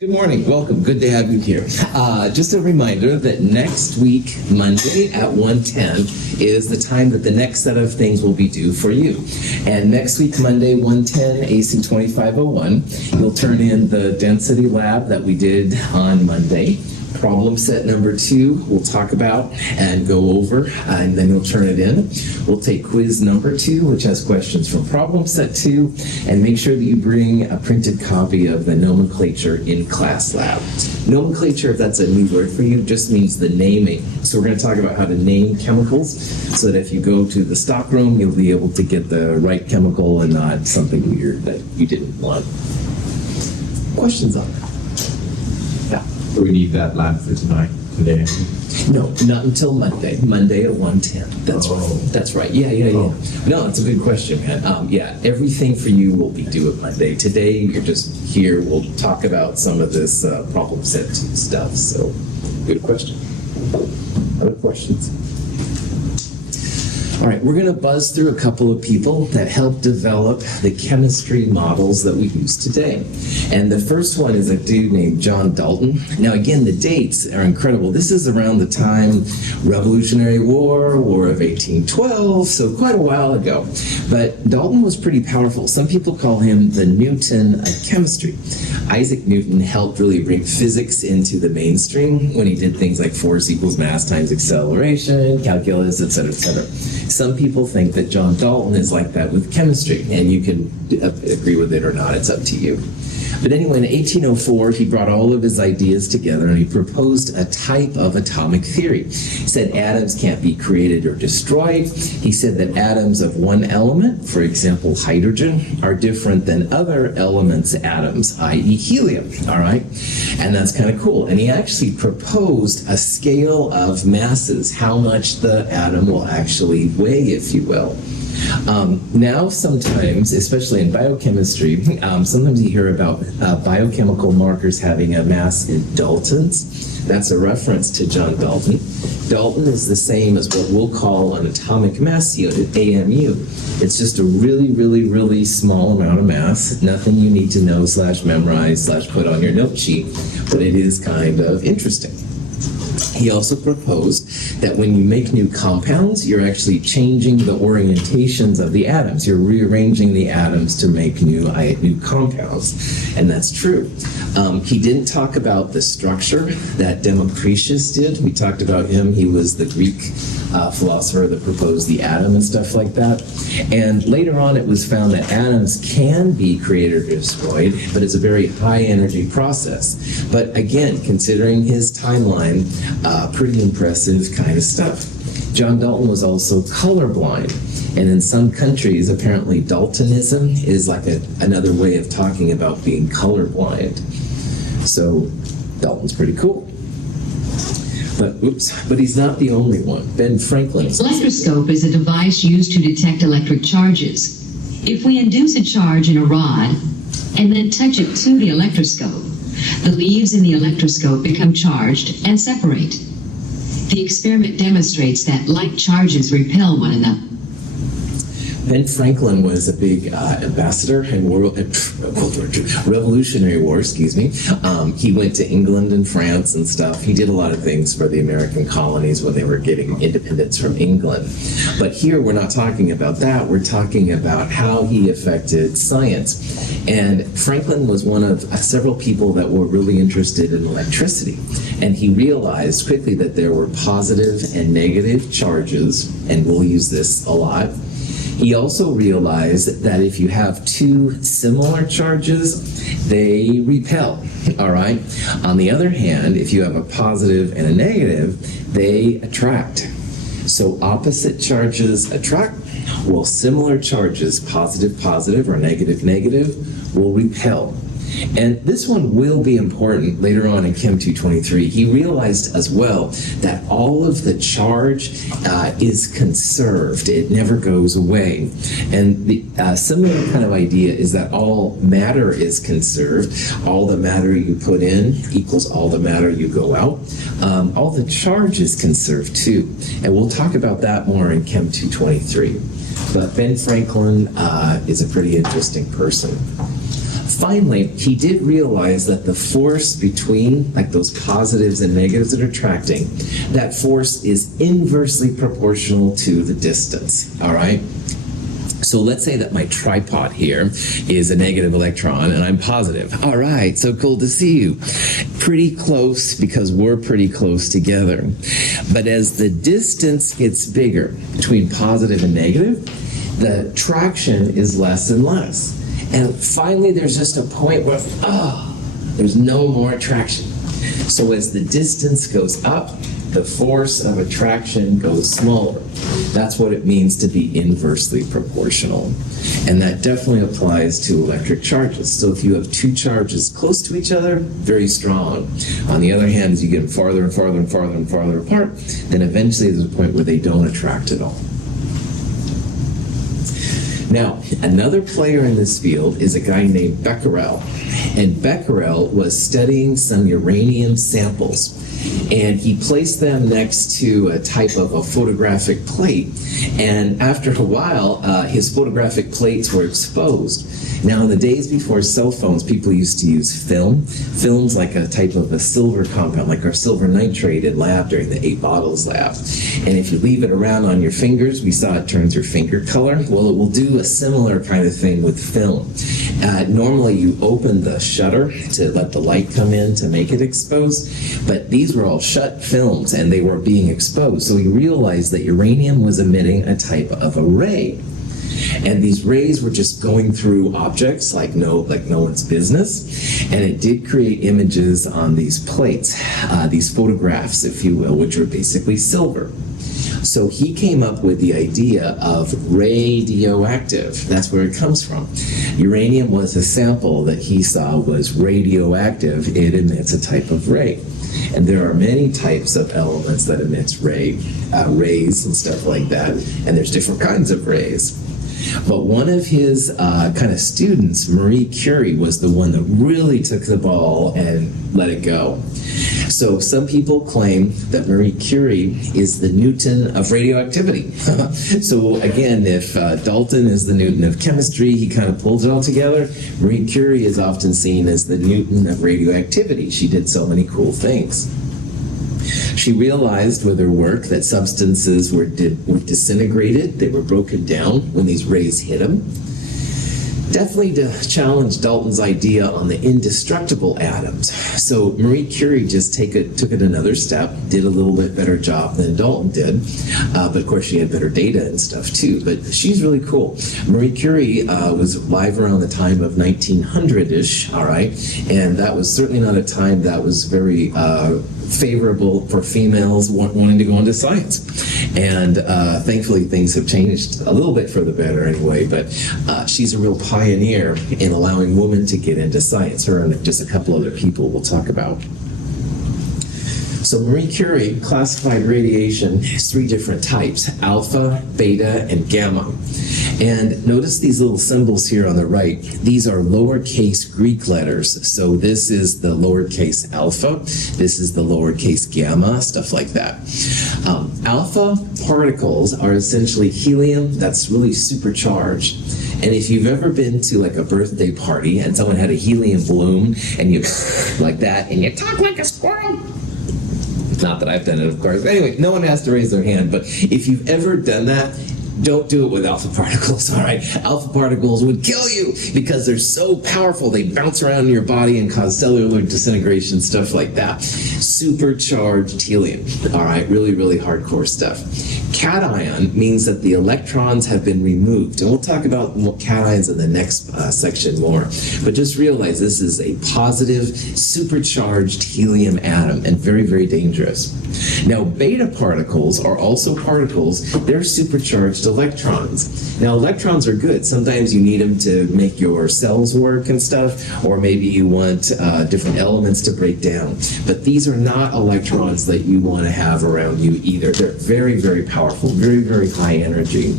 Good morning. Welcome. Good to have you here. Just a reminder that next week, Monday at 1:10 is the time that the next set of things will be due for you. And next week, Monday, 1:10, AC 2501, you'll turn in the density lab that we did on Monday. Problem set number 2, we'll talk about and go over, and then you'll turn it in. We'll take quiz number 2, which has questions from problem set 2, and make sure that you bring a printed copy of the nomenclature in class lab. Nomenclature, if that's a new word for you, just means the naming. So we're going to talk about how to name chemicals so that if you go to the stock room, you'll be able to get the right chemical and not something weird that you didn't want. Questions on that? Do we need that lab for today? No, not until Monday. Monday at 1:10. That's right. That's right. Yeah. No, it's a good question, man. Everything for you will be due at Monday. Today, you're just here. We'll talk about some of this problem set 2 stuff. So, good question. Other questions? All right, we're going to buzz through a couple of people that helped develop the chemistry models that we use today. And the first one is a dude named John Dalton. Now, again, the dates are incredible. This is around the time Revolutionary War, War of 1812, so quite a while ago. But Dalton was pretty powerful. Some people call him the Newton of chemistry. Isaac Newton helped really bring physics into the mainstream when he did things like force equals mass times acceleration, calculus, et cetera, et cetera. Some people think that John Dalton is like that with chemistry, and you can agree with it or not, it's up to you. But anyway, in 1804, he brought all of his ideas together and he proposed a type of atomic theory. He said atoms can't be created or destroyed. He said that atoms of one element, for example, hydrogen, are different than other elements' atoms, i.e. helium, all right? And that's kind of cool. And he actually proposed a scale of masses, how much the atom will actually weigh, if you will. Now, sometimes, especially in biochemistry, sometimes you hear about biochemical markers having a mass in daltons. That's a reference to John Dalton. Dalton is the same as what we'll call an atomic mass unit, AMU. It's just a really, really, really small amount of mass. Nothing you need to know / memorize / put on your note sheet, but it is kind of interesting. He also proposed that when you make new compounds, you're actually changing the orientations of the atoms. You're rearranging the atoms to make new compounds, and that's true. He didn't talk about the structure that Democritus did. We talked about him. He was the Greek philosopher that proposed the atom and stuff like that. And later on, it was found that atoms can be created or destroyed, but it's a very high energy process. But again, considering his timeline, pretty impressive kind of stuff. John Dalton was also colorblind, and in some countries, apparently Daltonism is like another way of talking about being colorblind. So Dalton's pretty cool. But he's not the only one. Ben Franklin. Electroscope is a device used to detect electric charges. If we induce a charge in a rod and then touch it to the electroscope, the leaves in the electroscope become charged and separate. The experiment demonstrates that like charges repel one another. Ben Franklin was a big ambassador in Revolutionary War, He went to England and France and stuff. He did a lot of things for the American colonies when they were getting independence from England. But here we're not talking about that. We're talking about how he affected science. And Franklin was one of several people that were really interested in electricity. And he realized quickly that there were positive and negative charges, and we'll use this a lot. He also realized that if you have two similar charges, they repel, all right? On the other hand, if you have a positive and a negative, they attract. So opposite charges attract, while similar charges, positive, or negative, will repel. And this one will be important later on in Chem 223. He realized as well that all of the charge is conserved. It never goes away. And the similar kind of idea is that all matter is conserved. All the matter you put in equals all the matter you go out. All the charge is conserved too. And we'll talk about that more in Chem 223. But Ben Franklin is a pretty interesting person. Finally, he did realize that the force between like those positives and negatives that are attracting, that force is inversely proportional to the distance, all right? So let's say that my tripod here is a negative electron and I'm positive. All right, so cool to see you. Pretty close because we're pretty close together. But as the distance gets bigger between positive and negative, the traction is less and less. And finally, there's just a point where, there's no more attraction. So as the distance goes up, the force of attraction goes smaller. That's what it means to be inversely proportional. And that definitely applies to electric charges. So if you have two charges close to each other, very strong. On the other hand, as you get farther and farther and farther and farther apart, then eventually there's a point where they don't attract at all. Now, another player in this field is a guy named Becquerel. And Becquerel was studying some uranium samples. And he placed them next to a type of a photographic plate. And after a while, his photographic plates were exposed. Now, in the days before cell phones, people used to use film. Film's like a type of a silver compound, like our silver nitrate in lab during the 8 bottles lab. And if you leave it around on your fingers, we saw it turns your finger color. Well, it will do a similar kind of thing with film. Normally, you open the shutter to let the light come in to make it exposed, but these were all shut films and they were being exposed. So he realized that uranium was emitting a type of a ray. And these rays were just going through objects like no one's business. And it did create images on these plates, these photographs, if you will, which were basically silver. So he came up with the idea of radioactive. That's where it comes from. Uranium was a sample that he saw was radioactive. It emits a type of ray. And there are many types of elements that emits rays and stuff like that. And there's different kinds of rays. But one of his kind of students, Marie Curie, was the one that really took the ball and let it go. So some people claim that Marie Curie is the Newton of radioactivity. So again, if Dalton is the Newton of chemistry, he kind of pulls it all together. Marie Curie is often seen as the Newton of radioactivity. She did so many cool things. She realized with her work that substances were disintegrated, they were broken down when these rays hit them. Definitely to challenge Dalton's idea on the indestructible atoms. So Marie Curie just took it another step, did a little bit better job than Dalton did. But of course she had better data and stuff too. But she's really cool. Marie Curie was alive around the time of 1900-ish, all right? And that was certainly not a time that was very favorable for females wanting to go into science. And thankfully things have changed a little bit for the better anyway, but she's a real pioneer in allowing women to get into science. Her and just a couple other people we'll talk about. So Marie Curie classified radiation as 3 different types: alpha, beta, and gamma. And notice these little symbols here on the right. These are lowercase Greek letters. So this is the lowercase alpha. This is the lowercase gamma, stuff like that. Alpha particles are essentially helium that's really supercharged. And if you've ever been to like a birthday party and someone had a helium balloon and you like that and you talk like a squirrel. Not that I've done it, of course. But anyway, no one has to raise their hand. But if you've ever done that, don't do it with alpha particles, all right? Alpha particles would kill you because they're so powerful. They bounce around in your body and cause cellular disintegration, stuff like that. Supercharged helium, all right? Really, really hardcore stuff. Cation means that the electrons have been removed. And we'll talk about cations in the next section more. But just realize this is a positive, supercharged helium atom and very, very dangerous. Now, beta particles are also particles. They're supercharged electrons. Now, electrons are good. Sometimes you need them to make your cells work and stuff, or maybe you want different elements to break down. But these are not electrons that you want to have around you either. They're very, very powerful, very, very high energy.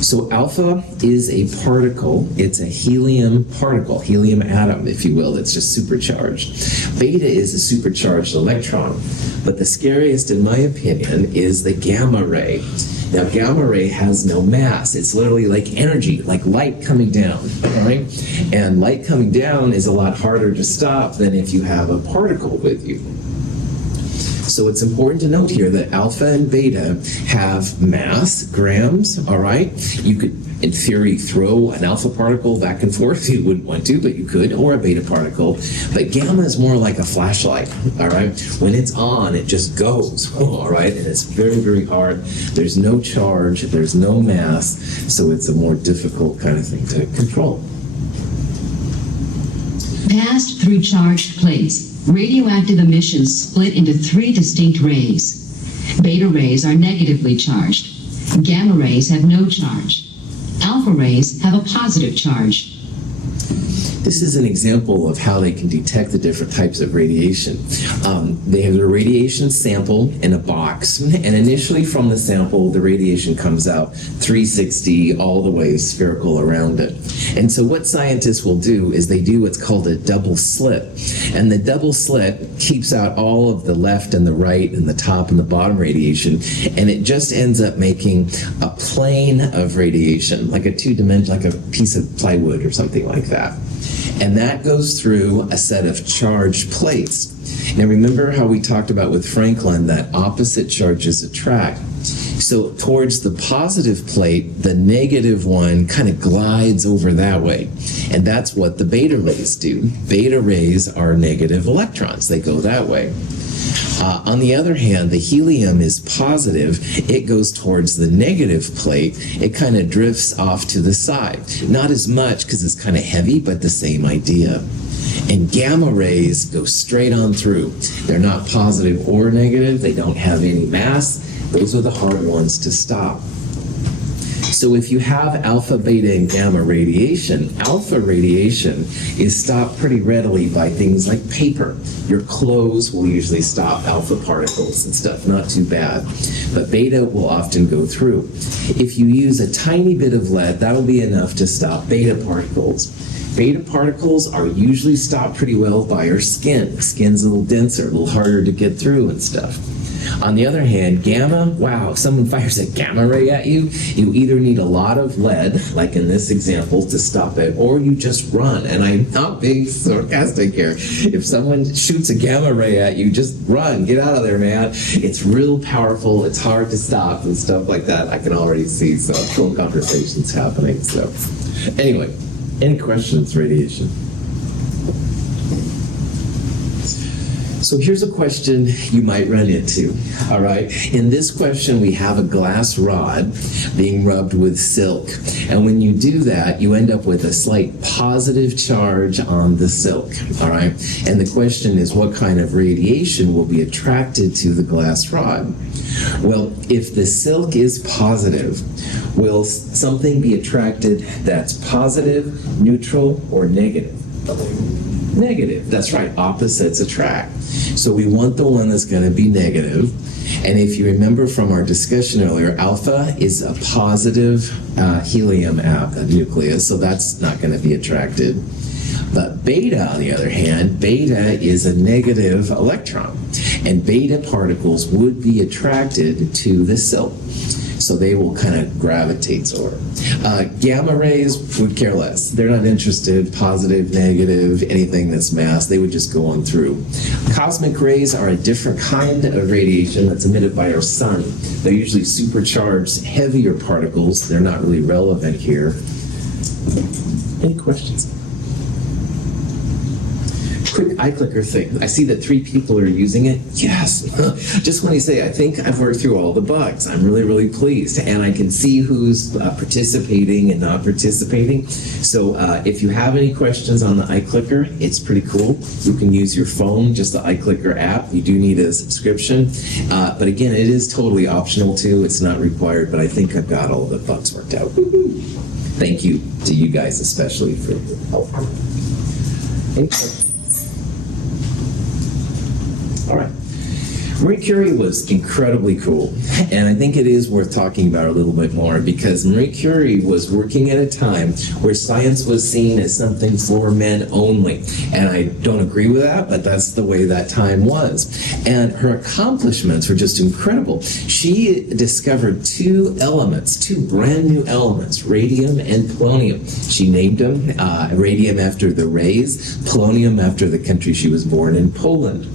So alpha is a particle. It's a helium particle, helium atom, if you will, that's just supercharged. Beta is a supercharged electron. But the scariest, in my opinion, is the gamma ray. Now, gamma ray has no mass. It's literally like energy, like light coming down, all right? And light coming down is a lot harder to stop than if you have a particle with you. So it's important to note here that alpha and beta have mass, grams, all right? You could, in theory, throw an alpha particle back and forth. You wouldn't want to, but you could, or a beta particle. But gamma is more like a flashlight, all right? When it's on, it just goes, all right? And it's very, very hard. There's no charge, there's no mass, so it's a more difficult kind of thing to control. Passed through charged plates, radioactive emissions split into 3 distinct rays. Beta rays are negatively charged. Gamma rays have no charge. Alpha rays have a positive charge. This is an example of how they can detect the different types of radiation. They have a radiation sample in a box, and initially from the sample, the radiation comes out 360 all the way spherical around it. And so what scientists will do is they do what's called a double slit. And the double slit keeps out all of the left and the right and the top and the bottom radiation, and it just ends up making a plane of radiation, like a two-dimensional, like a piece of plywood or something like that. And that goes through a set of charged plates. Now remember how we talked about with Franklin that opposite charges attract. So towards the positive plate, the negative one kind of glides over that way. And that's what the beta rays do. Beta rays are negative electrons. They go that way. On the other hand, the helium is positive. It goes towards the negative plate. It kind of drifts off to the side. Not as much because it's kind of heavy, but the same idea. And gamma rays go straight on through. They're not positive or negative. They don't have any mass. Those are the hard ones to stop. So if you have alpha, beta, and gamma radiation, alpha radiation is stopped pretty readily by things like paper. Your clothes will usually stop alpha particles and stuff, not too bad. But beta will often go through. If you use a tiny bit of lead, that'll be enough to stop beta particles. Beta particles are usually stopped pretty well by our skin. Skin's a little denser, a little harder to get through and stuff. On the other hand, gamma, wow, if someone fires a gamma ray at you, you either need a lot of lead, like in this example, to stop it, or you just run. And I'm not being sarcastic here. If someone shoots a gamma ray at you, just run. Get out of there, man. It's real powerful. It's hard to stop and stuff like that. I can already see some cool conversations happening. So anyway, any questions, radiation? So here's a question you might run into, all right? In this question, we have a glass rod being rubbed with silk. And when you do that, you end up with a slight positive charge on the silk, all right? And the question is, what kind of radiation will be attracted to the glass rod? Well, if the silk is positive, will something be attracted that's positive, neutral, or negative? Negative. That's right. Opposites attract. So we want the one that's going to be negative. And if you remember from our discussion earlier, alpha is a positive helium nucleus, so that's not going to be attracted. But beta, on the other hand, beta is a negative electron. And beta particles would be attracted to the silk. So they will kind of gravitate toward. Gamma rays would care less. They're not interested, positive, negative, anything that's mass. They would just go on through. Cosmic rays are a different kind of radiation that's emitted by our sun. They're usually supercharged, heavier particles. They're not really relevant here. Any questions? Quick iClicker thing. I see that 3 people are using it. Yes. Just want to say, I think I've worked through all the bugs. I'm really, really pleased. And I can see who's participating and not participating. So if you have any questions on the iClicker, it's pretty cool. You can use your phone, just the iClicker app. You do need a subscription. But again, it is totally optional too. It's not required, but I think I've got all the bugs worked out. Thank you to you guys especially for your help. Any questions? All right. Marie Curie was incredibly cool, and I think it is worth talking about a little bit more because Marie Curie was working at a time where science was seen as something for men only. And I don't agree with that, but that's the way that time was. And her accomplishments were just incredible. She discovered two brand new elements, radium and polonium. She named them radium after the rays, polonium after the country she was born in, Poland.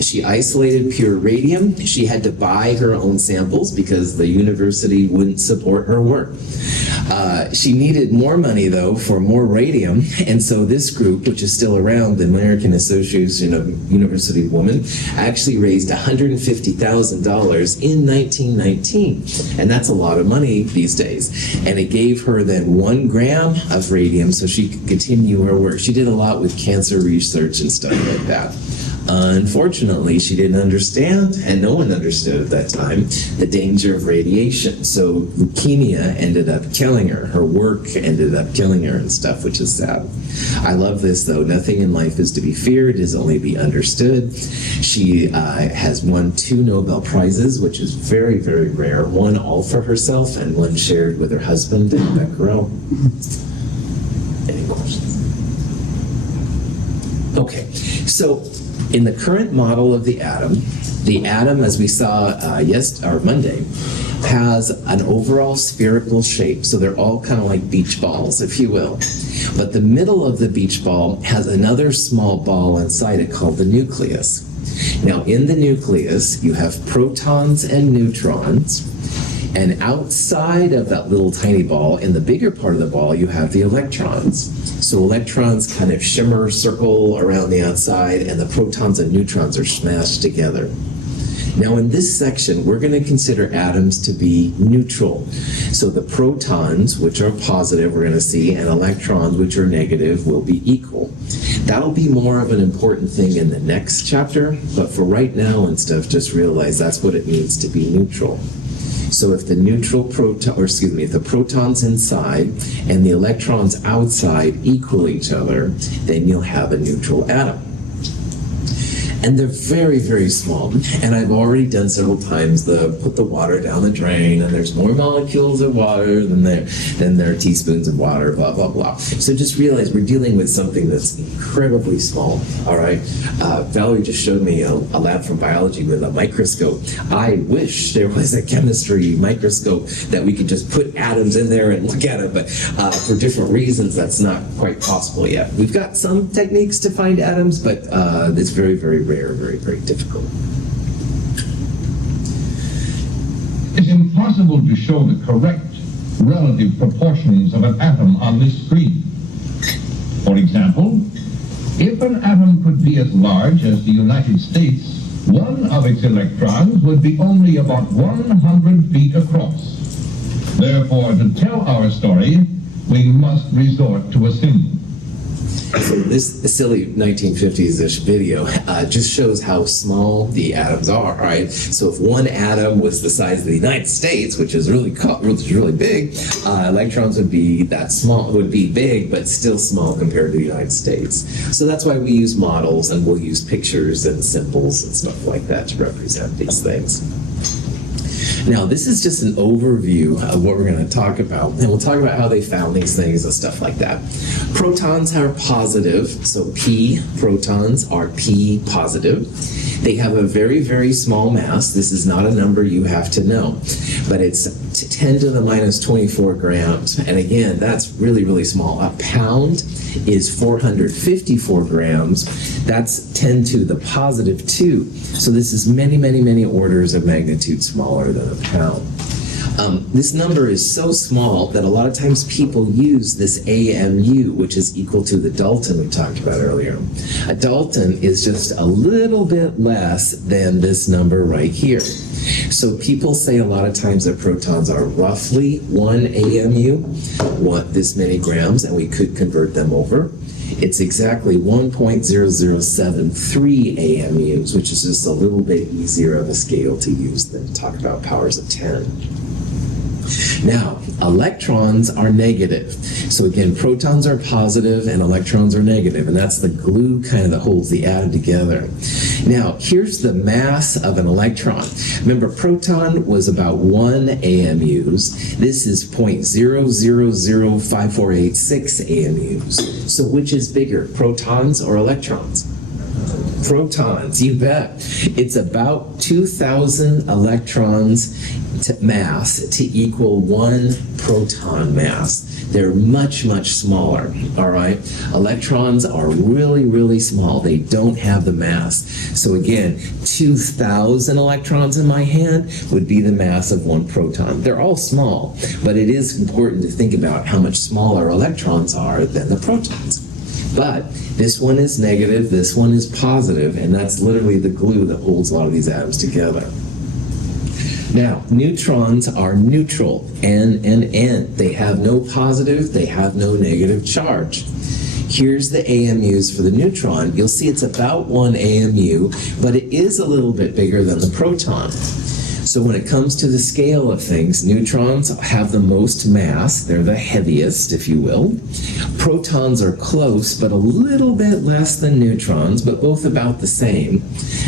She isolated pure radium. She had to buy her own samples because the university wouldn't support her work. She needed more money, though, for more radium, and so this group, which is still around, the American Association of University Women, actually raised $150,000 in 1919, and that's a lot of money these days. And it gave her then 1 gram of radium so she could continue her work. She did a lot with cancer research and stuff like that. Unfortunately, she didn't understand, and no one understood at that time, the danger of radiation. So leukemia ended up killing her. Her work ended up killing her and stuff, which is sad. I love this, though. Nothing in life is to be feared, is only to be understood. She has won 2 Nobel Prizes, which is very, very rare. One all for herself and one shared with her husband and Becquerel. Any questions? Okay, so in the current model of the atom, as we saw Monday, has an overall spherical shape. So they're all kind of like beach balls, if you will. But the middle of the beach ball has another small ball inside it called the nucleus. Now, in the nucleus, you have protons and neutrons. And outside of that little tiny ball, in the bigger part of the ball, you have the electrons. So electrons kind of shimmer, circle around the outside, and the protons and neutrons are smashed together. Now in this section, we're going to consider atoms to be neutral. So the protons, which are positive, we're going to see, and electrons, which are negative, will be equal. That'll be more of an important thing in the next chapter, but for right now and stuff, just realize that's what it means to be neutral. So if the if the protons inside and the electrons outside equal each other, then you'll have a neutral atom. And they're very, very small. And I've already done several times put the water down the drain, and there's more molecules of water than there are teaspoons of water, blah, blah, blah. So just realize we're dealing with something that's incredibly small, all right? Valerie just showed me a lab from biology with a microscope. I wish there was a chemistry microscope that we could just put atoms in there and look at it, but for different reasons, that's not quite possible yet. We've got some techniques to find atoms, but it's very, very rare, very, very difficult. It's impossible to show the correct relative proportions of an atom on this screen. For example, if an atom could be as large as the United States, one of its electrons would be only about 100 feet across. Therefore, to tell our story, we must resort to a symbol. So this silly 1950s-ish video just shows how small the atoms are, right? So if one atom was the size of the United States, which is really big, electrons would be that small, would be big, but still small compared to the United States. So that's why we use models, and we'll use pictures and symbols and stuff like that to represent these things. Now, this is just an overview of what we're going to talk about, and we'll talk about how they found these things and stuff like that. Protons are positive, so P protons are P positive. They have a very, very small mass. This is not a number you have to know, but it's 10 to the minus 24 grams, and again, that's really, really small. A pound is 454 grams. That's 10 to the positive 2. So this is many, many, many orders of magnitude smaller than a pound. This number is so small that a lot of times people use this AMU, which is equal to the Dalton we talked about earlier. A Dalton is just a little bit less than this number right here. So people say a lot of times that protons are roughly 1 AMU, this many grams, and we could convert them over. It's exactly 1.0073 AMUs, which is just a little bit easier of a scale to use than to talk about powers of 10. Now, electrons are negative. So again, protons are positive and electrons are negative, and that's the glue kind of that holds the atom together. Now, here's the mass of an electron. Remember, proton was about 1 AMUs. This is 0.0005486 AMUs. So which is bigger, protons or electrons? Protons, you bet. It's about 2,000 electrons mass to equal 1 proton mass. They're much, much smaller, all right? Electrons are really, really small. They don't have the mass. So again, 2,000 electrons in my hand would be the mass of 1 proton. They're all small, but it is important to think about how much smaller electrons are than the protons. But this one is negative, this one is positive, and that's literally the glue that holds a lot of these atoms together. Now, neutrons are neutral, N and N. They have no positive, they have no negative charge. Here's the AMUs for the neutron. You'll see it's about 1 AMU, but it is a little bit bigger than the proton. So when it comes to the scale of things, neutrons have the most mass. They're the heaviest, if you will. Protons are close, but a little bit less than neutrons, but both about the same.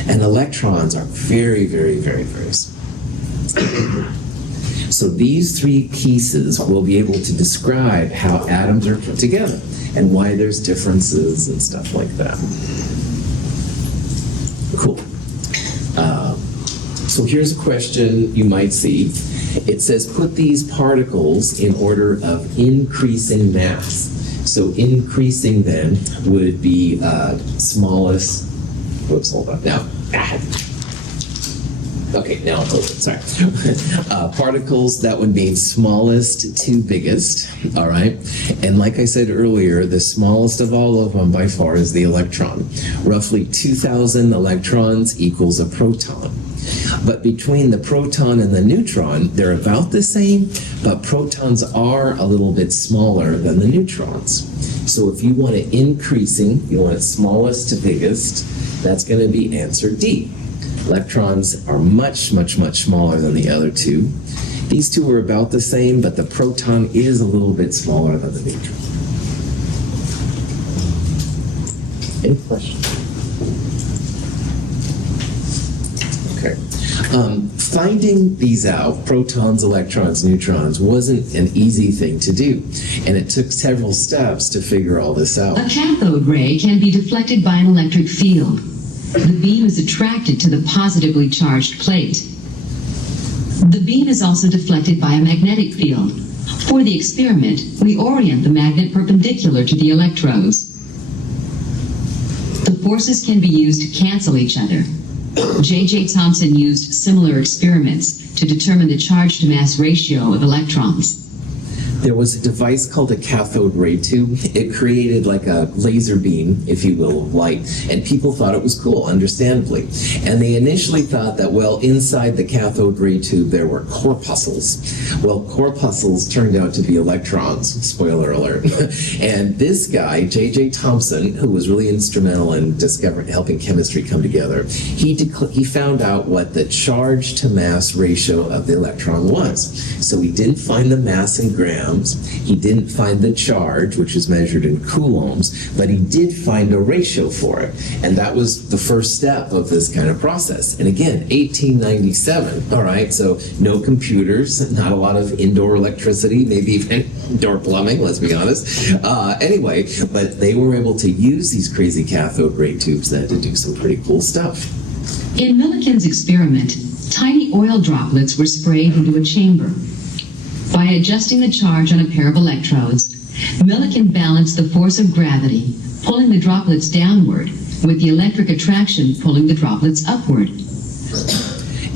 And electrons are very, very, very, very small. So these three pieces will be able to describe how atoms are put together and why there's differences and stuff like that. Cool. So here's a question you might see. It says, put these particles in order of increasing mass. So increasing then would be smallest, whoops, hold on now. Okay, now I'm open, sorry. Particles, that would mean smallest to biggest, all right? And like I said earlier, the smallest of all of them by far is the electron. Roughly 2,000 electrons equals a proton. But between the proton and the neutron, they're about the same, but protons are a little bit smaller than the neutrons. So if you want it increasing, you want it smallest to biggest, that's going to be answer D. Electrons are much, much, much smaller than the other two. These two are about the same, but the proton is a little bit smaller than the neutron. Any questions? Okay. Finding these out, protons, electrons, neutrons, wasn't an easy thing to do, and it took several steps to figure all this out. A cathode ray can be deflected by an electric field. The beam is attracted to the positively charged plate. The beam is also deflected by a magnetic field. For the experiment, we orient the magnet perpendicular to the electrodes. The forces can be used to cancel each other. J.J. Thomson used similar experiments to determine the charge-to-mass ratio of electrons. There was a device called a cathode ray tube. It created like a laser beam, if you will, of light, and people thought it was cool, understandably. And they initially thought that, well, inside the cathode ray tube there were corpuscles. Well, corpuscles turned out to be electrons, spoiler alert. And this guy, J.J. Thomson, who was really instrumental in helping chemistry come together, he found out what the charge-to-mass ratio of the electron was. So he didn't find the mass in grams. He didn't find the charge, which is measured in coulombs, but he did find a ratio for it. And that was the first step of this kind of process. And again, 1897, all right, so no computers, not a lot of indoor electricity, maybe even indoor plumbing, let's be honest. Anyway, but they were able to use these crazy cathode ray tubes then to do some pretty cool stuff. In Millikan's experiment, tiny oil droplets were sprayed into a chamber. By adjusting the charge on a pair of electrodes, Millikan balanced the force of gravity, pulling the droplets downward, with the electric attraction pulling the droplets upward.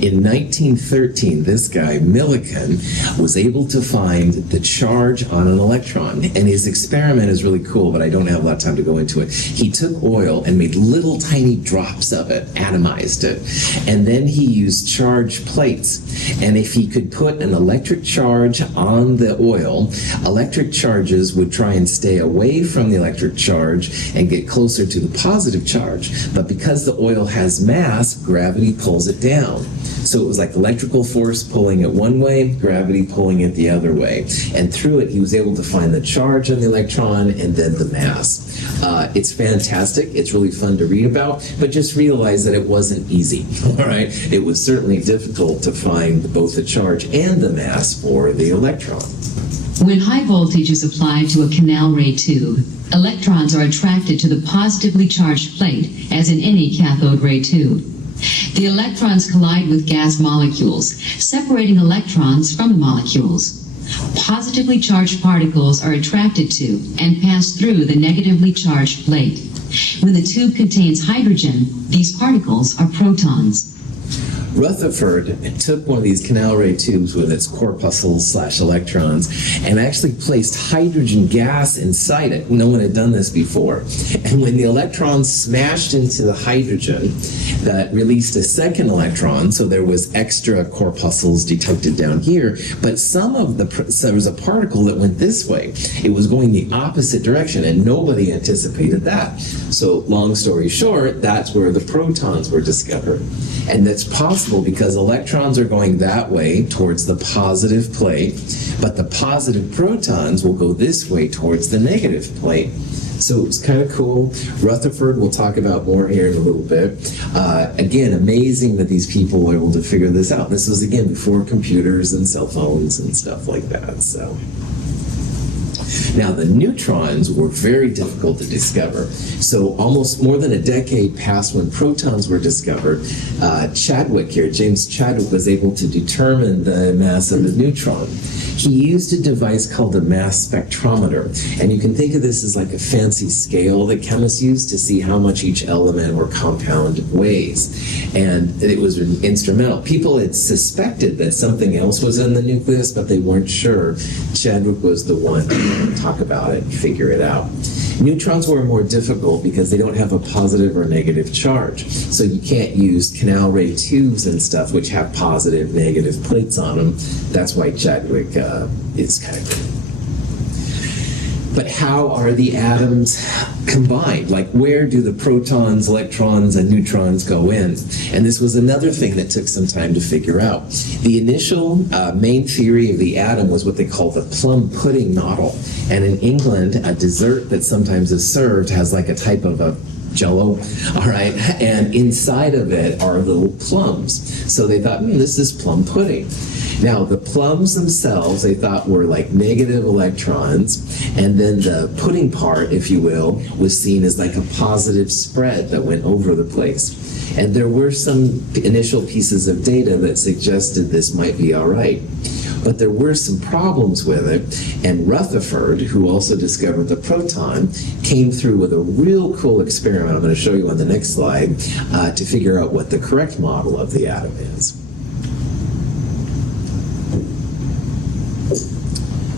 In 1913, this guy, Millikan, was able to find the charge on an electron. And his experiment is really cool, but I don't have a lot of time to go into it. He took oil and made little tiny drops of it, atomized it. And then he used charge plates. And if he could put an electric charge on the oil, electric charges would try and stay away from the electric charge and get closer to the positive charge. But because the oil has mass, gravity pulls it down. So it was like electrical force pulling it one way, gravity pulling it the other way. And through it, he was able to find the charge on the electron and then the mass. It's fantastic. It's really fun to read about, but just realize that it wasn't easy, all right? It was certainly difficult to find both the charge and the mass for the electron. When high voltage is applied to a canal ray tube, electrons are attracted to the positively charged plate, as in any cathode ray tube. The electrons collide with gas molecules, separating electrons from the molecules. Positively charged particles are attracted to and pass through the negatively charged plate. When the tube contains hydrogen, these particles are protons. Rutherford took one of these canal ray tubes with its corpuscles / electrons and actually placed hydrogen gas inside it. No one had done this before. And when the electrons smashed into the hydrogen, that released a second electron, so there was extra corpuscles detected down here, but there was a particle that went this way. It was going the opposite direction, and nobody anticipated that. So long story short, that's where the protons were discovered. And that's possible because electrons are going that way towards the positive plate, but the positive protons will go this way towards the negative plate. So it's kind of cool. Rutherford, we'll talk about more here in a little bit. Again, amazing that these people were able to figure this out. This was, again, before computers and cell phones and stuff like that. So. Now, the neutrons were very difficult to discover. So almost more than a decade passed when protons were discovered. Chadwick here, James Chadwick, was able to determine the mass of the neutron. He used a device called a mass spectrometer. And you can think of this as like a fancy scale that chemists use to see how much each element or compound weighs. And it was instrumental. People had suspected that something else was in the nucleus, but they weren't sure. Chadwick was the one to talk about it and figure it out. Neutrons were more difficult because they don't have a positive or negative charge. So you can't use canal ray tubes and stuff which have positive, negative plates on them. That's why Chadwick is kind of good. But how are the atoms combined? Like, where do the protons, electrons, and neutrons go in? And this was another thing that took some time to figure out. The initial main theory of the atom was what they call the plum pudding model. And in England, a dessert that sometimes is served has like a type of a Jello, all right? And inside of it are little plums. So they thought, this is plum pudding. Now, the plums themselves, they thought were like negative electrons, and then the pudding part, if you will, was seen as like a positive spread that went over the place. And there were some initial pieces of data that suggested this might be all right. But there were some problems with it, and Rutherford, who also discovered the proton, came through with a real cool experiment, I'm going to show you on the next slide, to figure out what the correct model of the atom is.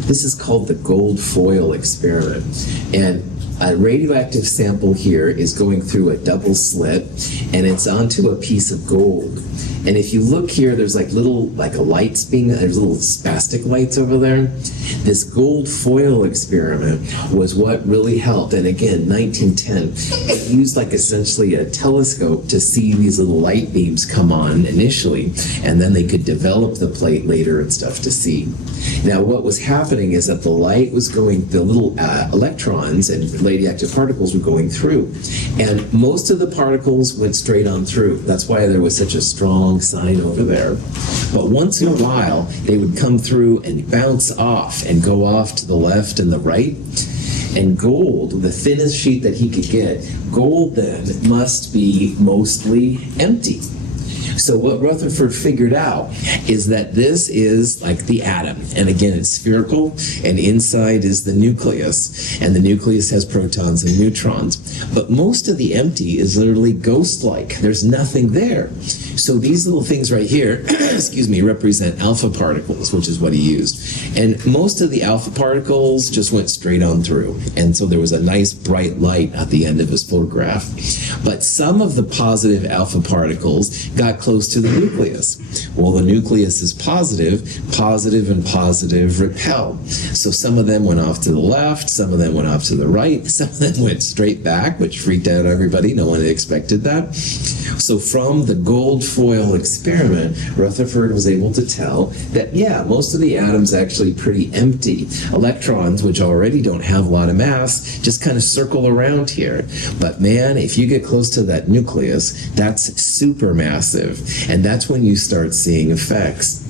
This is called the gold foil experiment. And a radioactive sample here is going through a double slit, and it's onto a piece of gold. And if you look here, there's like little, like a lights being, there's little spastic lights over there. This gold foil experiment was what really helped. And again, 1910, it used like essentially a telescope to see these little light beams come on initially, and then they could develop the plate later and stuff to see. Now, what was happening is that the light was going, the little electrons and radioactive particles were going through. And most of the particles went straight on through. That's why there was such a strong sign over there. But once in a while, they would come through and bounce off and go off to the left and the right. And gold, the thinnest sheet that he could get, gold then must be mostly empty. So what Rutherford figured out is that this is like the atom. And again, it's spherical, and inside is the nucleus. And the nucleus has protons and neutrons. But most of the empty is literally ghost-like. There's nothing there. So these little things right here, excuse me, represent alpha particles, which is what he used. And most of the alpha particles just went straight on through. And so there was a nice bright light at the end of his photograph. But some of the positive alpha particles got close close to the nucleus. Well, the nucleus is positive, positive and positive repel. So some of them went off to the left, some of them went off to the right, some of them went straight back, which freaked out everybody. No one had expected that. So from the gold foil experiment, Rutherford was able to tell that, yeah, most of the atoms actually pretty empty. Electrons, which already don't have a lot of mass, just kind of circle around here. But man, if you get close to that nucleus, that's supermassive. And that's when you start seeing effects.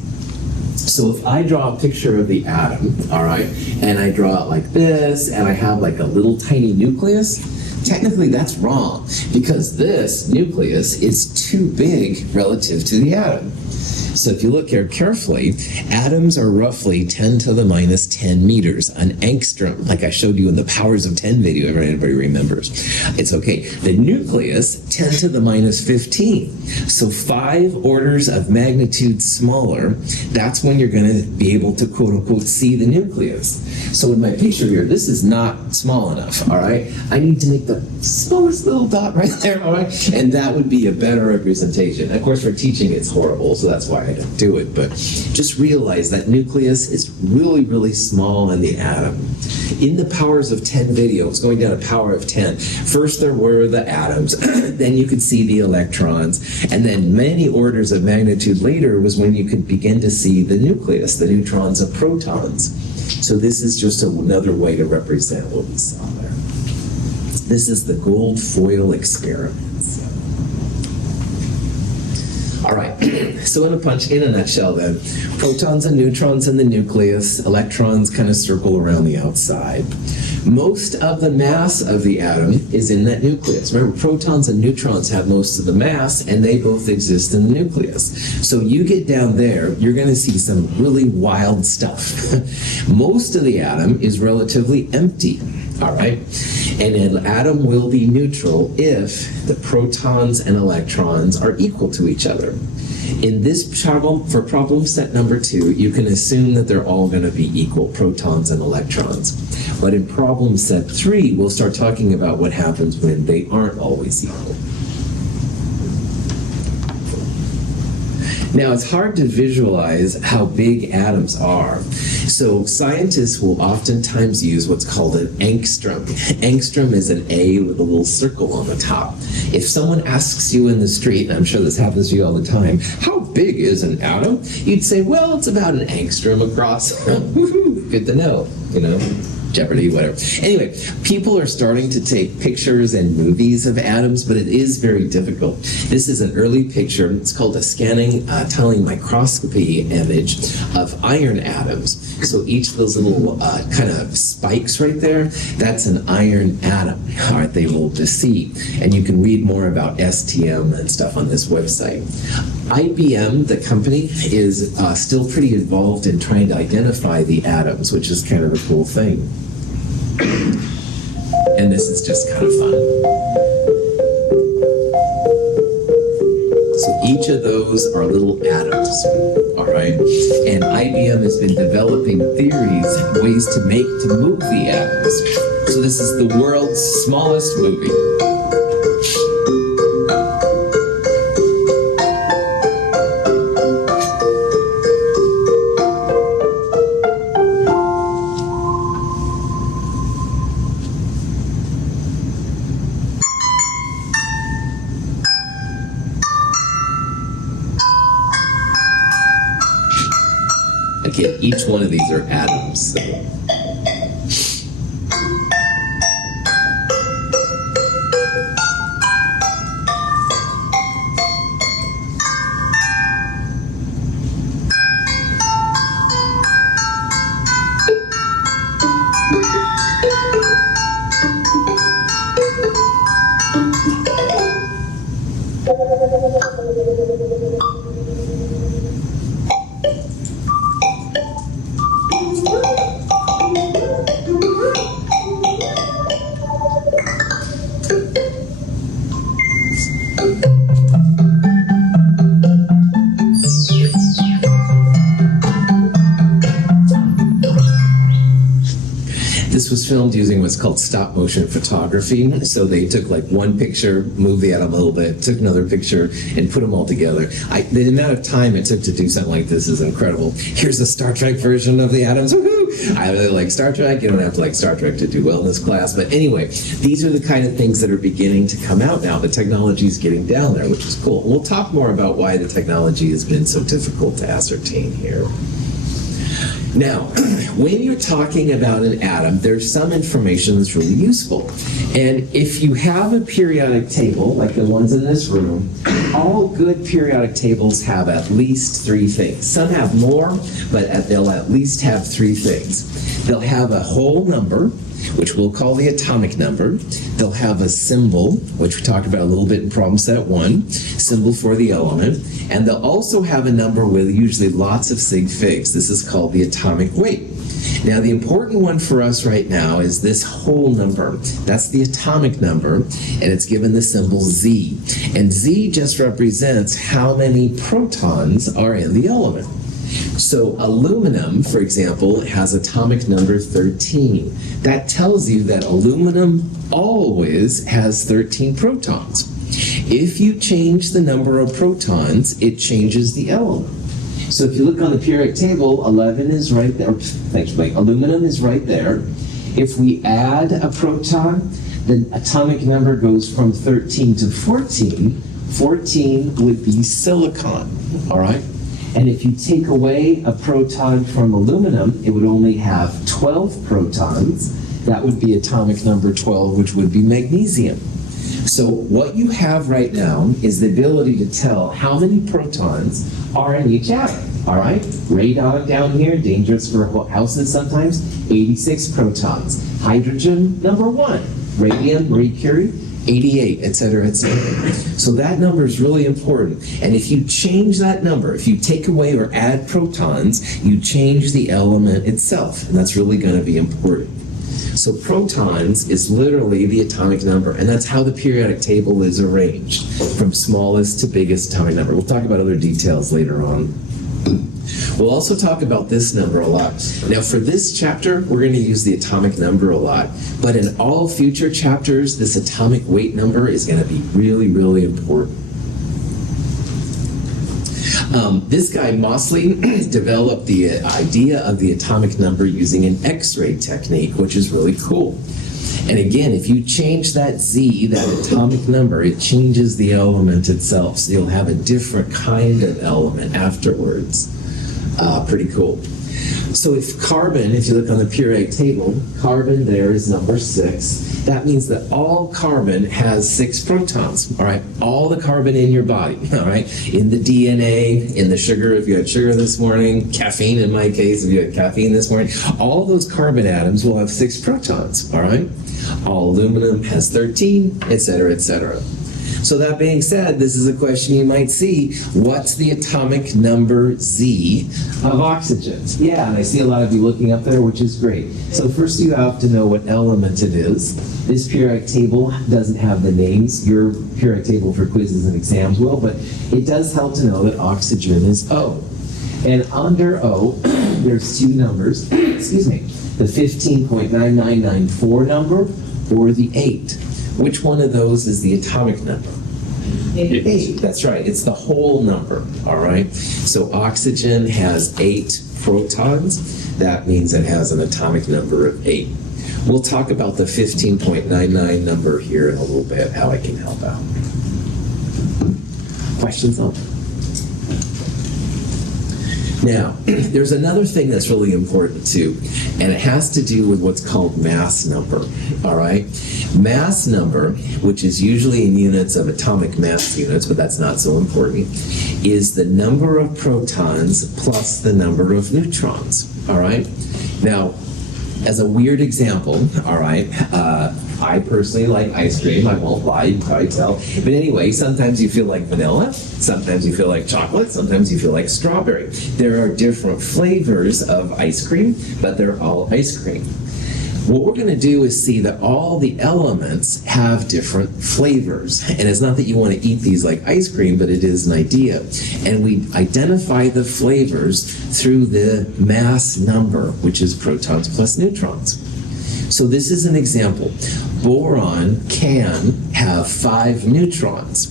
So if I draw a picture of the atom, all right, and I draw it like this, and I have like a little tiny nucleus, technically that's wrong, because this nucleus is too big relative to the atom. So if you look here carefully, atoms are roughly 10 to the minus 10 meters, an angstrom, like I showed you in the powers of 10 video, if anybody remembers. It's okay. The nucleus, 10 to the minus 15. So 5 orders of magnitude smaller, that's when you're going to be able to quote unquote see the nucleus. So in my picture here, this is not small enough, all right? I need to make the smallest little dot right there, all right? And that would be a better representation. Of course, for teaching, it's horrible, so that's why I don't do it. But just realize that nucleus is really, really small in the atom. In the powers of 10 videos, going down to power of 10, first there were the atoms, then you could see the electrons, and then many orders of magnitude later was when you could begin to see the nucleus, the neutrons and protons. So this is just another way to represent what we saw there. This is the gold foil experiment. All right, so in a nutshell then, protons and neutrons in the nucleus, electrons kind of circle around the outside. Most of the mass of the atom is in that nucleus. Remember, protons and neutrons have most of the mass, and they both exist in the nucleus. So you get down there, you're going to see some really wild stuff. Most of the atom is relatively empty. All right, and an atom will be neutral if the protons and electrons are equal to each other. In this problem, for problem set number 2, you can assume that they're all going to be equal, protons and electrons. But in problem set 3, we'll start talking about what happens when they aren't always equal. Now, it's hard to visualize how big atoms are. So scientists will oftentimes use what's called an angstrom. Angstrom is an A with a little circle on the top. If someone asks you in the street, and I'm sure this happens to you all the time, how big is an atom? You'd say, well, it's about an angstrom across. Good to know, you know. Jeopardy, whatever. Anyway, people are starting to take pictures and movies of atoms, but it is very difficult. This is an early picture. It's called a scanning tunneling microscopy image of iron atoms. So each of those little kind of spikes right there, that's an iron atom. Aren't they able to see? And you can read more about STM and stuff on this website. IBM, the company, is still pretty involved in trying to identify the atoms, which is kind of a cool thing. And this is just kind of fun. So each of those are little atoms, all right? And IBM has been developing theories, ways to move the atoms. So this is the world's smallest movie. Again, each one of these are atoms. So. This This was filmed using what's called stop motion photography. So they took like one picture, moved the atom a little bit, took another picture, and put them all together. The amount of time it took to do something like this is incredible. Here's the Star Trek version of the atoms. Woohoo! I really like Star Trek. You don't have to like Star Trek to do well in this class. But anyway, these are the kind of things that are beginning to come out now. The technology is getting down there, which is cool. We'll talk more about why the technology has been so difficult to ascertain here. Now, when you're talking about an atom, there's some information that's really useful. And if you have a periodic table, like the ones in this room, all good periodic tables have at least 3 things. Some have more, but they'll at least have 3 things. They'll have a whole number, which we'll call the atomic number. They'll have a symbol, which we talked about a little bit in problem set 1, symbol for the element. And they'll also have a number with usually lots of sig figs. This is called the atomic weight. Now, the important one for us right now is this whole number. That's the atomic number, and it's given the symbol Z. And Z just represents how many protons are in the element. So aluminum, for example, has atomic number 13. That tells you that aluminum always has 13 protons. If you change the number of protons, it changes the element. So if you look on the periodic table, 11 is right there. Thanks, Blake. Aluminum is right there. If we add a proton, the atomic number goes from 13 to 14. 14 would be silicon, all right? And if you take away a proton from aluminum, it would only have 12 protons. That would be atomic number 12, which would be magnesium. So what you have right now is the ability to tell how many protons are in each atom, all right? Radon down here, dangerous for houses sometimes, 86 protons. Hydrogen, number 1. Radium, mercury, 88, et cetera, et cetera. So that number is really important. And if you change that number, if you take away or add protons, you change the element itself. And that's really going to be important. So protons is literally the atomic number, and that's how the periodic table is arranged, from smallest to biggest atomic number. We'll talk about other details later on. We'll also talk about this number a lot. Now, for this chapter, we're going to use the atomic number a lot, but in all future chapters, this atomic weight number is going to be really, really important. This guy, Mosley, developed the idea of the atomic number using an X-ray technique, which is really cool. And again, if you change that Z, that atomic number, it changes the element itself. So you'll have a different kind of element afterwards. Pretty cool. So if carbon, if you look on the periodic table, carbon there is number 6. That means that all carbon has 6 protons, all right? All the carbon in your body, all right? In the DNA, in the sugar, if you had sugar this morning, caffeine in my case, if you had caffeine this morning, all those carbon atoms will have 6 protons, all right? All aluminum has 13, et cetera, et cetera. So that being said, this is a question you might see. What's the atomic number Z of oxygen? Yeah, and I see a lot of you looking up there, which is great. So first you have to know what element it is. This periodic table doesn't have the names. Your periodic table for quizzes and exams will, but it does help to know that oxygen is O. And under O, there's 2 numbers, excuse me, the 15.9994 number or the 8. Which one of those is the atomic number? 8. That's right. It's the whole number, all right? So oxygen has 8 protons. That means it has an atomic number of 8. We'll talk about the 15.99 number here in a little bit, how I can help out. Questions on that? Now, there's another thing that's really important too, and it has to do with what's called mass number, all right? Mass number, which is usually in units of atomic mass units, but that's not so important, is the number of protons plus the number of neutrons, all right? Now, as a weird example, all right, I personally like ice cream. I won't lie, you can probably tell. But anyway, sometimes you feel like vanilla, sometimes you feel like chocolate, sometimes you feel like strawberry. There are different flavors of ice cream, but they're all ice cream. What we're going to do is see that all the elements have different flavors. And it's not that you want to eat these like ice cream, but it is an idea. And we identify the flavors through the mass number, which is protons plus neutrons. So this is an example. Boron can have 5 neutrons.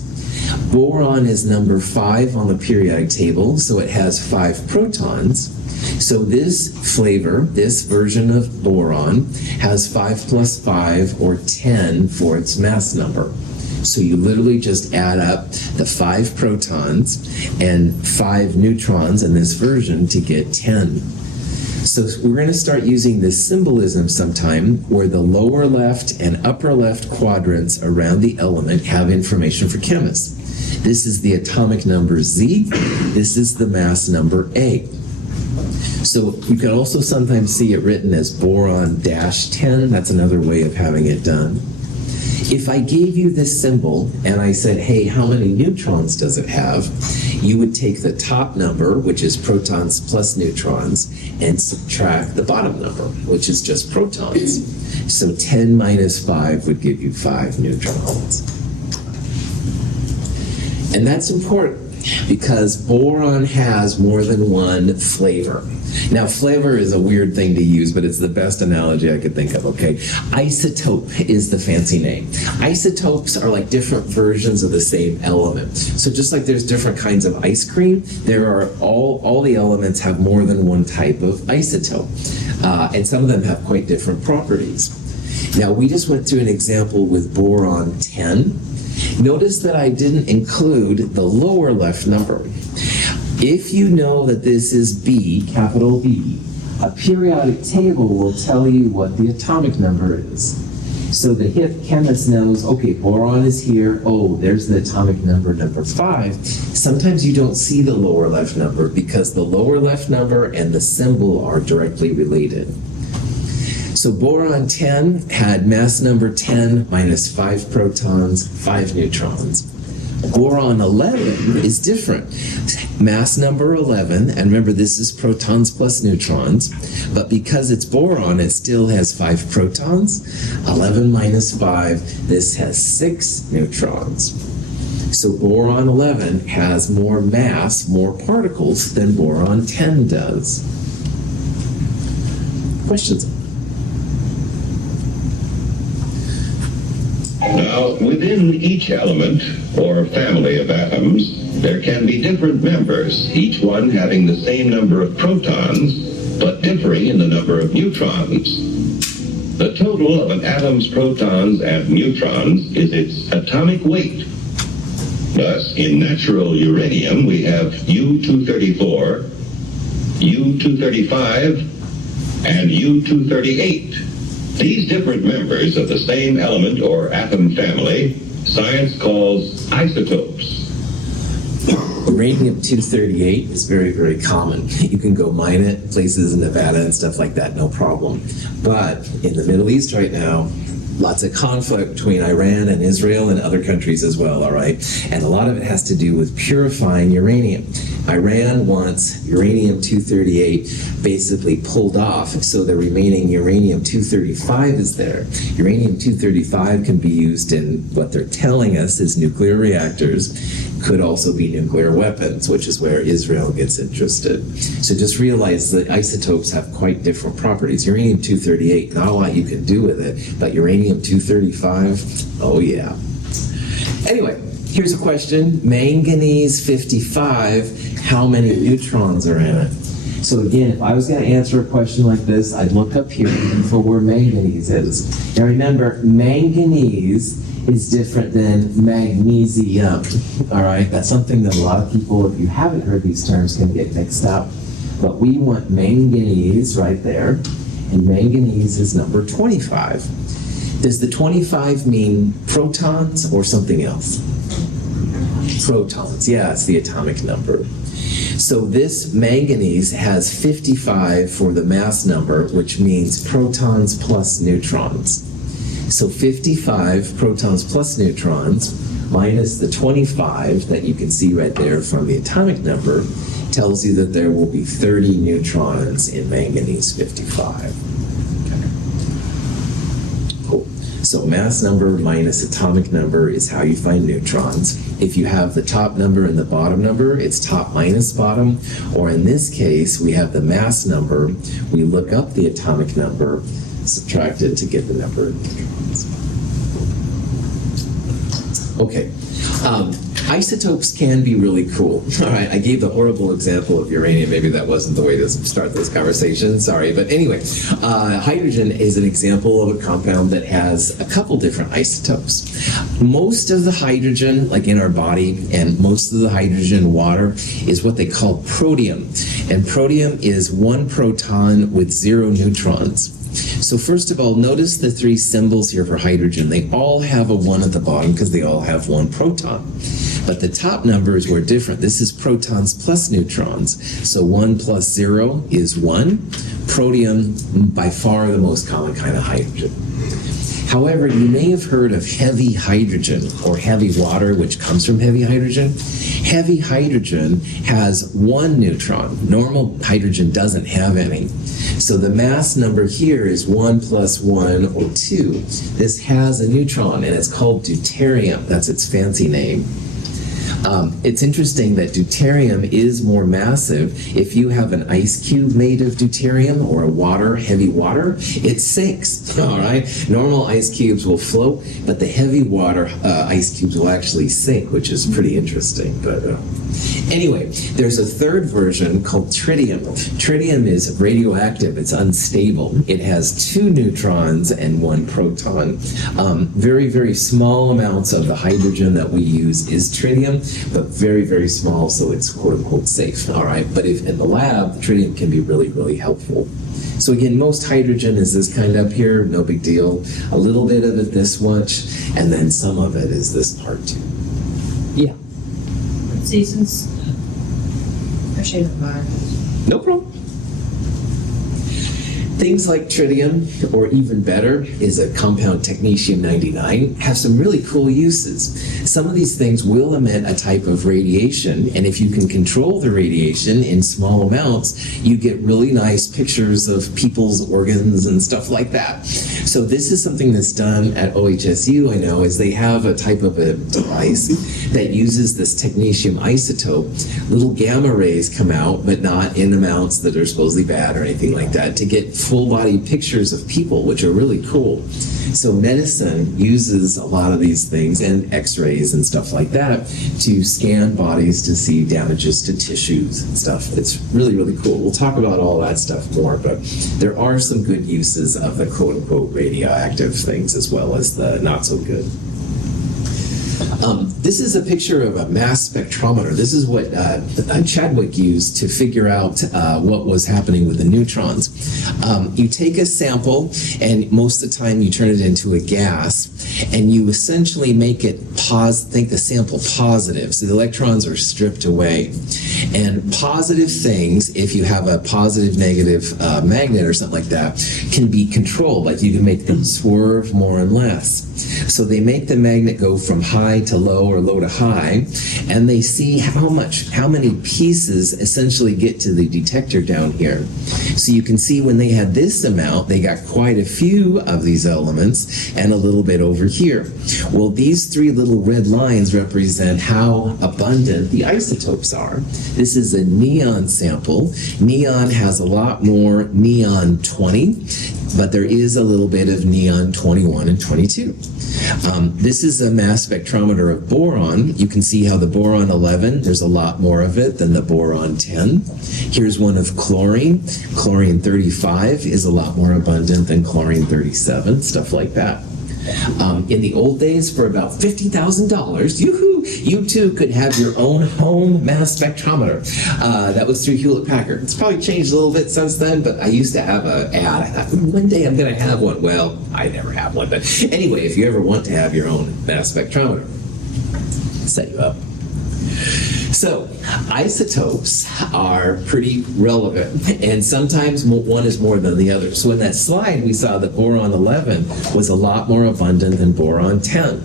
Boron is number 5 on the periodic table, so it has 5 protons. So this flavor, this version of boron, has 5 plus 5, or 10, for its mass number. So you literally just add up the 5 protons and 5 neutrons in this version to get 10. So we're going to start using this symbolism sometime where the lower left and upper left quadrants around the element have information for chemists. This is the atomic number Z. This is the mass number A. So you can also sometimes see it written as boron-10. That's another way of having it done. If I gave you this symbol and I said, hey, how many neutrons does it have? You would take the top number, which is protons plus neutrons, and subtract the bottom number, which is just protons. So 10 minus 5 would give you 5 neutrons. And that's important because boron has more than one flavor. Now, flavor is a weird thing to use, but it's the best analogy I could think of, okay? Isotope is the fancy name. Isotopes are like different versions of the same element. So just like there's different kinds of ice cream, there are all the elements have more than one type of isotope. And some of them have quite different properties. Now, we just went through an example with boron-10. Notice that I didn't include the lower left number. If you know that this is B, capital B, a periodic table will tell you what the atomic number is. So the hip chemist knows, okay, boron is here. Oh, there's the atomic number, number 5. Sometimes you don't see the lower left number because the lower left number and the symbol are directly related. So boron-10 had mass number 10 minus 5 protons, 5 neutrons. Boron-11 is different. Mass number 11, and remember this is protons plus neutrons, but because it's boron, it still has 5 protons. 11 minus 5, this has 6 neutrons. So boron-11 has more mass, more particles than boron-10 does. Questions? Now, within each element, or family of atoms, there can be different members, each one having the same number of protons, but differing in the number of neutrons. The total of an atom's protons and neutrons is its atomic weight. Thus, in natural uranium, we have U-234, U-235, and U-238. These different members of the same element or atom family, science calls isotopes. Uranium-238 is very, very common. You can go mine it places in Nevada and stuff like that, no problem. But in the Middle East right now, lots of conflict between Iran and Israel and other countries as well, all right? And a lot of it has to do with purifying uranium. Iran wants uranium-238 basically pulled off, so the remaining uranium-235 is there. Uranium-235 can be used in what they're telling us is nuclear reactors, could also be nuclear weapons, which is where Israel gets interested. So just realize that isotopes have quite different properties. Uranium-238, not a lot you can do with it, but uranium-235, oh yeah. Anyway, here's a question. Manganese-55, how many neutrons are in it? So again, if I was going to answer a question like this, I'd look up here for where manganese is. Now remember, manganese is different than magnesium, all right? That's something that a lot of people, if you haven't heard these terms, can get mixed up. But we want manganese right there, and manganese is number 25. Does the 25 mean protons or something else? Protons, yeah, it's the atomic number. So this manganese has 55 for the mass number, which means protons plus neutrons. So 55 protons plus neutrons minus the 25 that you can see right there from the atomic number tells you that there will be 30 neutrons in manganese 55. Cool. So mass number minus atomic number is how you find neutrons. If you have the top number and the bottom number, it's top minus bottom. Or in this case, we have the mass number. We look up the atomic number. subtracted to get the number of neutrons. Okay. Isotopes can be really cool. All right, I gave the horrible example of uranium. Maybe that wasn't the way to start this conversation. Sorry, but anyway, hydrogen is an example of a compound that has a couple different isotopes. Most of the hydrogen, like in our body, and most of the hydrogen in water is what they call protium. And protium is 1 proton with 0 neutrons. So first of all, notice the 3 symbols here for hydrogen. They all have a 1 at the bottom because they all have 1 proton. But the top numbers were different. This is protons plus neutrons. So 1 plus 0 is 1. Protium, by far the most common kind of hydrogen. However, you may have heard of heavy hydrogen or heavy water, which comes from heavy hydrogen. Heavy hydrogen has 1 neutron. Normal hydrogen doesn't have any. So the mass number here is 1 plus 1 or 2. This has a neutron, and it's called deuterium. That's its fancy name. It's interesting that deuterium is more massive. If you have an ice cube made of deuterium or a heavy water, it sinks, all right? Normal ice cubes will float, but the heavy water ice cubes will actually sink, which is pretty interesting. But anyway, there's a third version called tritium. Tritium is radioactive. It's unstable. It has 2 neutrons and 1 proton. Very, very small amounts of the hydrogen that we use is tritium, but very, very small, so it's quote-unquote safe, all right? But if in the lab, tritium can be really, really helpful. So again, most hydrogen is this kind up here, no big deal. A little bit of it this much, and then some of it is this part too. Yeah. See, since appreciate the No problem. Things like tritium, or even better, is a compound technetium-99, have some really cool uses. Some of these things will emit a type of radiation, and if you can control the radiation in small amounts, you get really nice pictures of people's organs and stuff like that. So this is something that's done at OHSU, I know, is they have a type of a device that uses this technetium isotope. Little gamma rays come out, but not in amounts that are supposedly bad or anything like that, to get full body pictures of people, which are really cool. So medicine uses a lot of these things, and x-rays and stuff like that, to scan bodies to see damages to tissues and stuff. It's really, really cool. We'll talk about all that stuff more, but there are some good uses of the quote-unquote radioactive things as well as the not so good. This is a picture of a mass spectrometer. This is what Chadwick used to figure out what was happening with the neutrons. You take a sample, and most of the time you turn it into a gas, and you essentially make it think the sample positive. So the electrons are stripped away. And positive things, if you have a positive-negative magnet or something like that, can be controlled. Like you can make them swerve more and less. So they make the magnet go from high to low or low to high, and they see how many pieces essentially get to the detector down here. So you can see when they had this amount, they got quite a few of these elements and a little bit over here. Well, these 3 little red lines represent how abundant the isotopes are. This is a neon sample. Neon has a lot more neon 20, but there is a little bit of neon 21 and 22. This is a mass spectrometer of boron. You can see how the boron 11, there's a lot more of it than the boron 10. Here's one of chlorine. Chlorine 35 is a lot more abundant than chlorine 37, stuff like that. In the old days, for about $50,000, you too could have your own home mass spectrometer. That was through Hewlett-Packard. It's probably changed a little bit since then, but I used to have an ad. I thought, one day I'm going to have one. Well, I never have one, but anyway, if you ever want to have your own mass spectrometer, set you up. So, isotopes are pretty relevant, and sometimes one is more than the other. So in that slide, we saw that boron 11 was a lot more abundant than boron 10.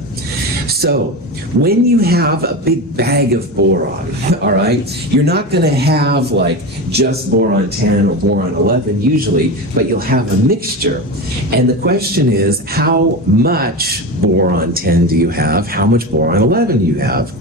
So, when you have a big bag of boron, all right, you're not going to have like just boron 10 or boron 11 usually, but you'll have a mixture. And the question is, how much boron 10 do you have? How much boron 11 do you have?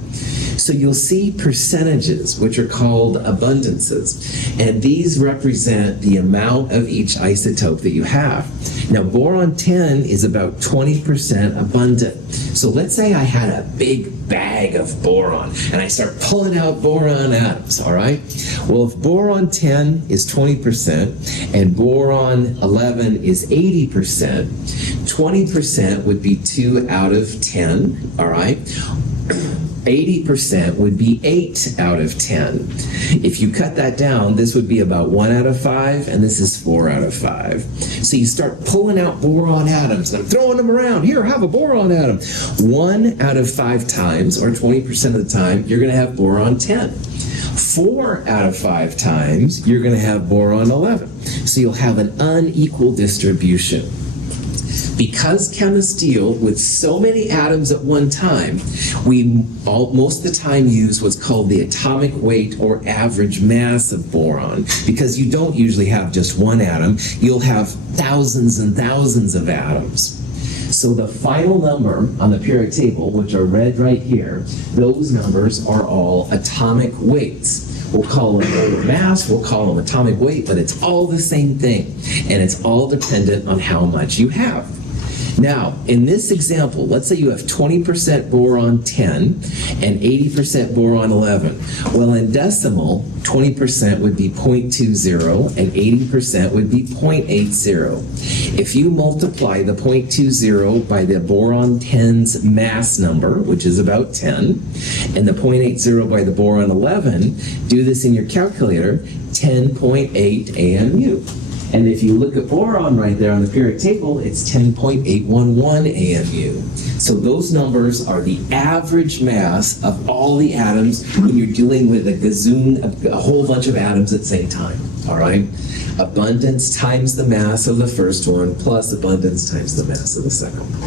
So you'll see percentages, which are called abundances, and these represent the amount of each isotope that you have. Now, boron 10 is about 20% abundant. So let's say I had a big bag of boron, and I start pulling out boron atoms, all right? Well, if boron 10 is 20%, and boron 11 is 80%, 20% would be 2 out of 10, all right? 80% would be 8 out of 10. If you cut that down, this would be about 1 out of 5, and this is 4 out of 5. So you start pulling out boron atoms, and I'm throwing them around. Here, have a boron atom. 1 out of 5 times, or 20% of the time, you're going to have boron 10. 4 out of 5 times, you're going to have boron 11. So you'll have an unequal distribution. Because chemists deal with so many atoms at one time, we most of the time use what's called the atomic weight or average mass of boron. Because you don't usually have just one atom, you'll have thousands and thousands of atoms. So the final number on the periodic table, which are read right here, those numbers are all atomic weights. We'll call them molar mass, we'll call them atomic weight, but it's all the same thing. And it's all dependent on how much you have. Now, in this example, let's say you have 20% boron 10 and 80% boron 11. Well, in decimal, 20% would be 0.20 and 80% would be 0.80. If you multiply the 0.20 by the boron 10's mass number, which is about 10, and the 0.80 by the boron 11, do this in your calculator, 10.8 AMU. And if you look at boron right there on the periodic table, it's 10.811 AMU. So those numbers are the average mass of all the atoms when you're dealing with a whole bunch of atoms at the same time, all right? Abundance times the mass of the first one plus abundance times the mass of the second one.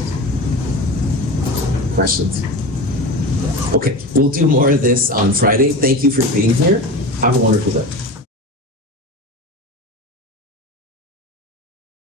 Questions? Okay, we'll do more of this on Friday. Thank you for being here. Have a wonderful day.